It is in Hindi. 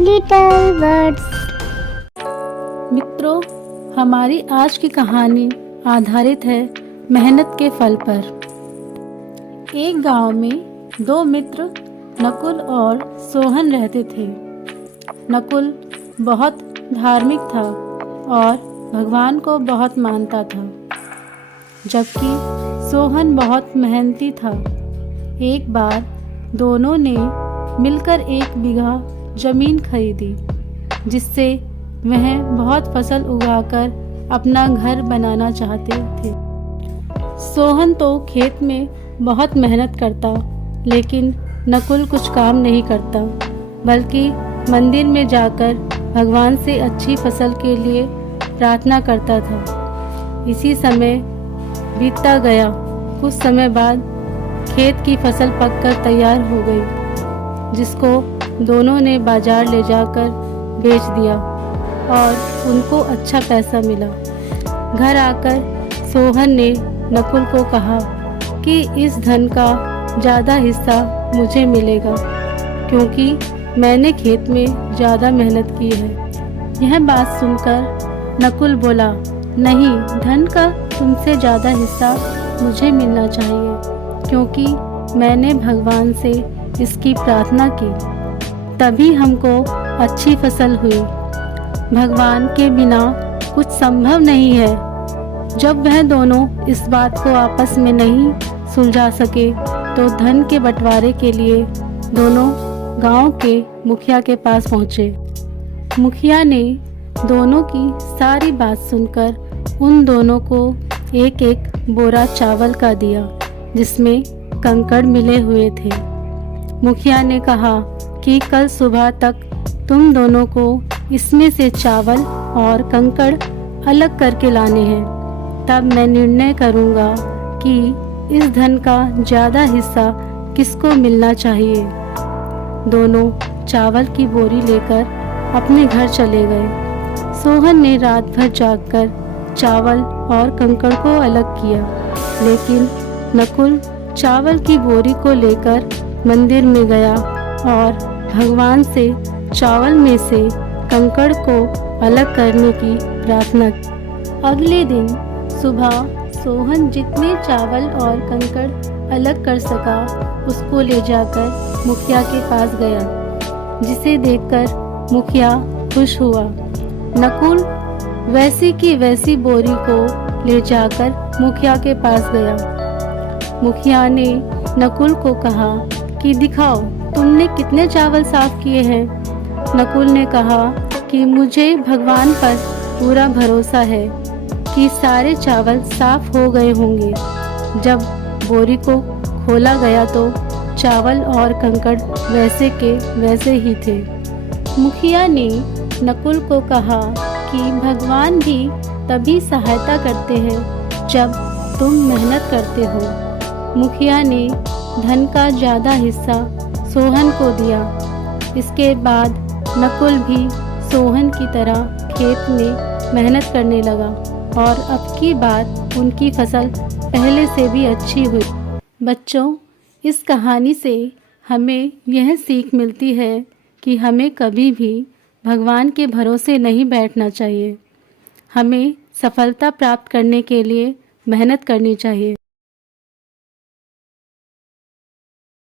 Little birds. मित्रों, हमारी आज की कहानी आधारित है मेहनत के फल पर। एक गांव में दो मित्र नकुल और सोहन रहते थे। नकुल बहुत धार्मिक था और भगवान को बहुत मानता था, जबकि सोहन बहुत मेहनती था। एक बार दोनों ने मिलकर 1 बीघा जमीन खरीदी, जिससे वह बहुत फसल उगाकर अपना घर बनाना चाहते थे। सोहन तो खेत में बहुत मेहनत करता, लेकिन नकुल कुछ काम नहीं करता, बल्कि मंदिर में जाकर भगवान से अच्छी फसल के लिए प्रार्थना करता था। इसी समय बीतता गया। कुछ समय बाद खेत की फसल पककर तैयार हो गई, जिसको दोनों ने बाजार ले जाकर बेच दिया और उनको अच्छा पैसा मिला। घर आकर सोहन ने नकुल को कहा कि इस धन का ज़्यादा हिस्सा मुझे मिलेगा, क्योंकि मैंने खेत में ज़्यादा मेहनत की है। यह बात सुनकर नकुल बोला, नहीं, धन का तुमसे ज़्यादा हिस्सा मुझे मिलना चाहिए, क्योंकि मैंने भगवान से इसकी प्रार्थना की, तभी हमको अच्छी फसल हुई। भगवान के बिना कुछ संभव नहीं है। जब वह दोनों इस बात को आपस में नहीं सुलझा सके, तो धन के बंटवारे के लिए दोनों गांव के मुखिया के पास पहुँचे। मुखिया ने दोनों की सारी बात सुनकर उन दोनों को एक एक बोरा चावल का दिया, जिसमें कंकड़ मिले हुए थे। मुखिया ने कहा कि कल सुबह तक तुम दोनों को इसमें से चावल और कंकड़ अलग करके लाने हैं, तब मैं निर्णय करूंगा कि इस धन का ज़्यादा हिस्सा किसको मिलना चाहिए। दोनों चावल की बोरी लेकर अपने घर चले गए। सोहन ने रात भर जागकर चावल और कंकड़ को अलग किया, लेकिन नकुल चावल की बोरी को लेकर मंदिर में गया और भगवान से चावल में से कंकड़ को अलग करने की प्रार्थना की। अगले दिन सुबह सोहन जितने चावल और कंकड़ अलग कर सका, उसको ले जाकर मुखिया के पास गया, जिसे देखकर मुखिया खुश हुआ। नकुल वैसी की वैसी बोरी को ले जाकर मुखिया के पास गया। मुखिया ने नकुल को कहा कि दिखाओ, तुमने कितने चावल साफ किए हैं। नकुल ने कहा कि मुझे भगवान पर पूरा भरोसा है कि सारे चावल साफ हो गए होंगे। जब बोरी को खोला गया तो चावल और कंकड़ वैसे के वैसे ही थे। मुखिया ने नकुल को कहा कि भगवान भी तभी सहायता करते हैं जब तुम मेहनत करते हो। मुखिया ने धन का ज़्यादा हिस्सा सोहन को दिया। इसके बाद नकुल भी सोहन की तरह खेत में मेहनत करने लगा और अब की बार उनकी फसल पहले से भी अच्छी हुई। बच्चों, इस कहानी से हमें यह सीख मिलती है कि हमें कभी भी भगवान के भरोसे नहीं बैठना चाहिए। हमें सफलता प्राप्त करने के लिए मेहनत करनी चाहिए।